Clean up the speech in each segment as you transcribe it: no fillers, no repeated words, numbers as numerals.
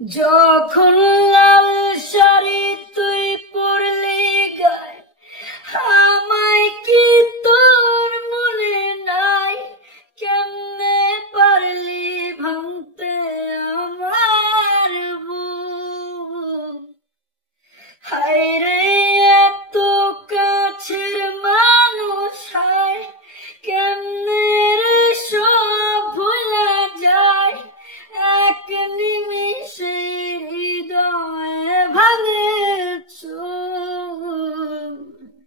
যখন লাল শাড়ি তুই পরলি গায়, আমায় কি তোর মনে নাই? কেমনে পারলি ভাঙতে আমার বুক? হায় রে এত কাছের মানুষ, হায় কেমনে রে সব ভুলা যায়? এক নিমিষে হৃদয় ভাঙে চুর।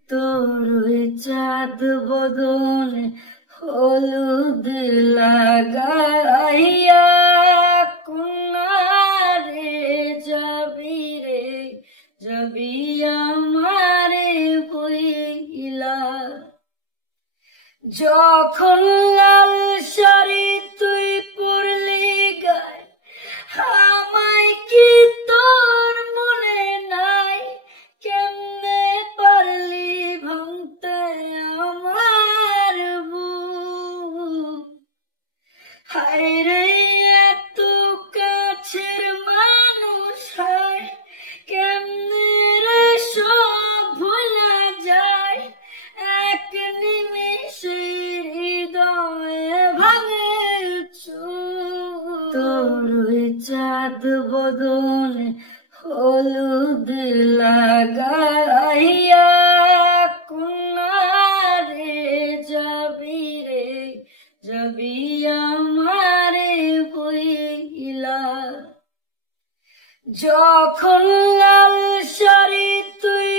তোর ওই চাঁদ বদনে হলুদ লাগাইয়া কুনারে যাবি রে, যাবি আমারে বইলা। যখন লাল শাড়ি তুই পরলি গায়, আমায় কি তোর মনে নাই? কেমনে পারলি ভাঙতে আমার বুক? হায় রে এত কাছের মানুষ, হায় কেমনে রে সব ভুলা যায়? এক নিমিষে হৃদয় ভাঙে চুর। তোর ওই চাঁদ বদনে হলুদ লাগাইয়া কুনারে যাবি রে, যাবি আমারে বইলা। যখন লাল শাড়ি তুই